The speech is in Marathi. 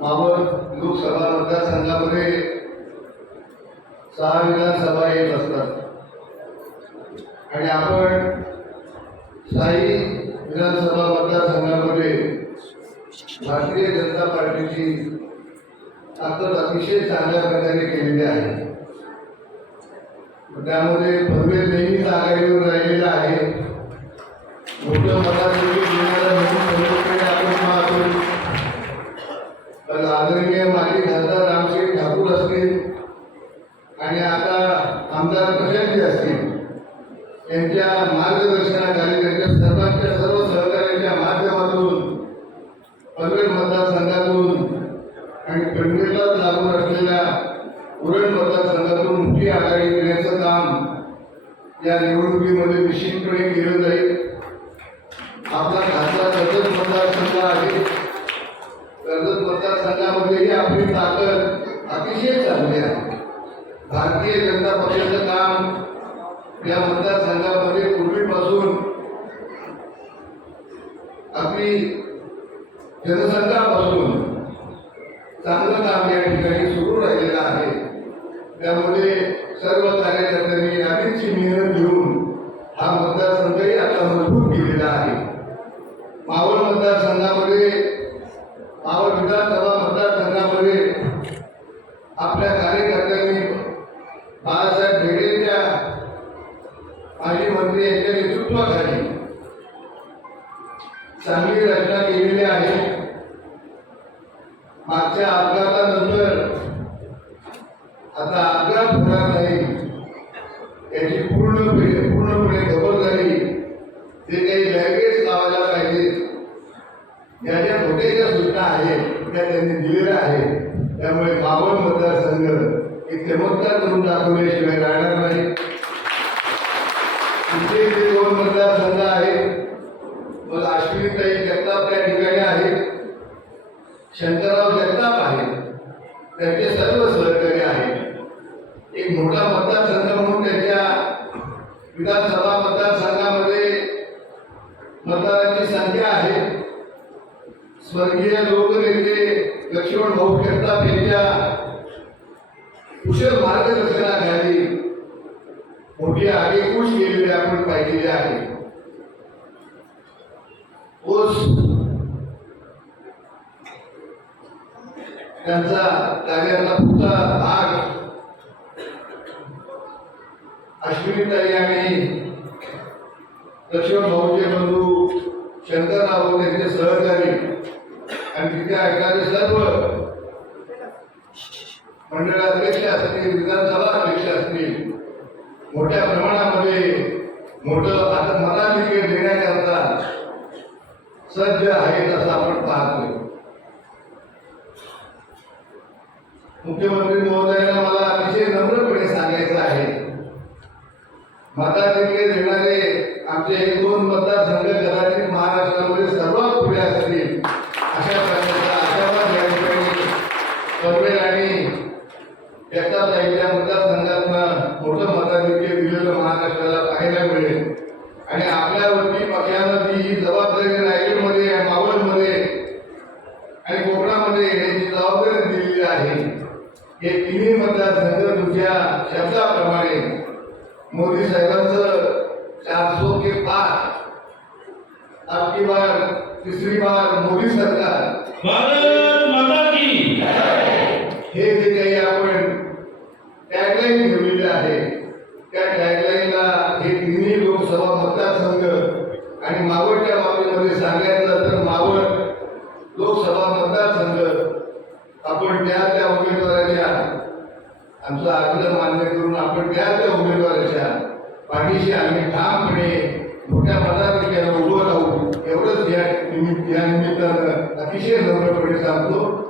मावळ लोकसभा मतदारसंघामध्ये सहा विधानसभा येत असतात. आणि आपण साई विधानसभा मतदारसंघामध्ये भारतीय जनता पार्टीची ताकद अतिशय चांगल्या प्रकारे केलेली आहे. त्यामध्ये भव्य नेहमीच आघाडीवर राहिलेला आहे. मोठ्या मताधिक्य घेणारा म्हणून पनवेलकडे आपण पाहतो तर आदरणीय माजी खासदार रामसिंग ठाकूर असतील आणि आता आमदार प्रशांतजी असतील यांच्या मार्गदर्शनाखाली त्यांच्या सर्वांच्या सर्व सहकार्याच्या माध्यमातून पनवेल मतदारसंघातून आणि पनवेलला लागून असलेल्या उरण मतदारसंघातून मोठी आघाडी घेण्याचं काम या निवडणुकीमध्ये निश्चितपणे केलं जाईल. आपला खासदार कर्जत मतदारसंघ आहे. कर्जत मतदारसंघामध्येही आपली ताकद अतिशय चांगली आहे. भारतीय जनता पक्षाचं काम या मतदारसंघामध्ये पूर्वीपासून आपली जनसंघापासून चांगलं काम या ठिकाणी सुरू राहिलेलं आहे. त्यामुळे सर्व कार्यकर्त्यांनी आधीची मेहनत घेऊन हा मतदारसंघही आता मजबूत केलेला आहे. मावळ मतदारसंघामध्ये मावळ विधानसभा मतदारसंघामध्ये आपल्या कार्य चांगली रचना केलेली आहे. मागच्या अपघातानंतर आता अपघात होणार नाही याची पूर्णपणे पूर्णपणे खबरदारी जे काही बॅगेज लावायला पाहिजे या ज्या धोक्याच्या सूचना आहेत त्या त्यांनी दिलेल्या आहेत. त्यामुळे मावळ मतदारसंघ एक चमत्कार करून दाखवल्याशिवाय राहणार नाही इथे जे दोन मतदारसंघ आहेत मग अश्विनीताई जगताप त्या ठिकाणी आहेत शंकरराव जगताप आहेत. त्यांचे सर्व सहकारी आहेत. एक मोठा मतदारसंघ म्हणून त्यांच्या विधानसभा मतदारसंघामध्ये मतदारांची संख्या आहे. स्वर्गीय लोकनेते लक्ष्मण भाऊ जगताप यांच्या कुशल मार्गदर्शनाखाली मोठी आगेकूच केलेली आपण पाहिलेली आहे. ओस त्यांचा कार्याचा पुढचा भाग. अश्विनीताई आणि लक्ष्मण भाऊचे बंधू शंकरराव त्यांचे सहकारी. आणि तिथे ऐकणारे सर्व मंडळाध्यक्ष असतील विधानसभा अध्यक्ष असतील मोठ्या प्रमाणामध्ये मोठं आता मताधिक्य देण्याकरता सज्ज आहेत असं आपण पाहतोय. मुख्यमंत्री महोदयांना मला अतिशय नम्रपणे सांगायचं आहे. मताधिक्य येणारे आमचे हे दोन मतदारसंघ कदाचित महाराष्ट्रामध्ये सर्वात पुढे असतील अशा प्रकारचा आशावाद या ठिकाणी पनवेल आणि जगताताईच्या मतदारसंघातनं मोठं मताधिक्य दिलेलं महाराष्ट्राला पाहायला मिळेल. आणि आपल्यावरती तिन्ही मतदारसंघ तुमच्या शब्दाप्रमाणे मोदी साहेबांचं चारसो के पार आपकी बार तिसरी बार मोदी सरकार. भारत माता की हे जे काही आपण टॅगलाईन ठेवलेली आहे त्या टॅगलाईनला हे तिन्ही लोकसभा मतदारसंघ आणि मावळच्या बाबतीमध्ये सांगायचं तर मावळ लोकसभा मतदारसंघ आपण त्या त्या उमेदवाराच्या आमचा आग्रह मान्य करून आपण त्या त्या उमेदवाराच्या पाठीशी आम्ही ठामपणे मोठ्या पदाधिकाऱ्याला उभं राहू. एवढंच या निमित्त या निमित्तानं अतिशय नम्रपणे सांगतो.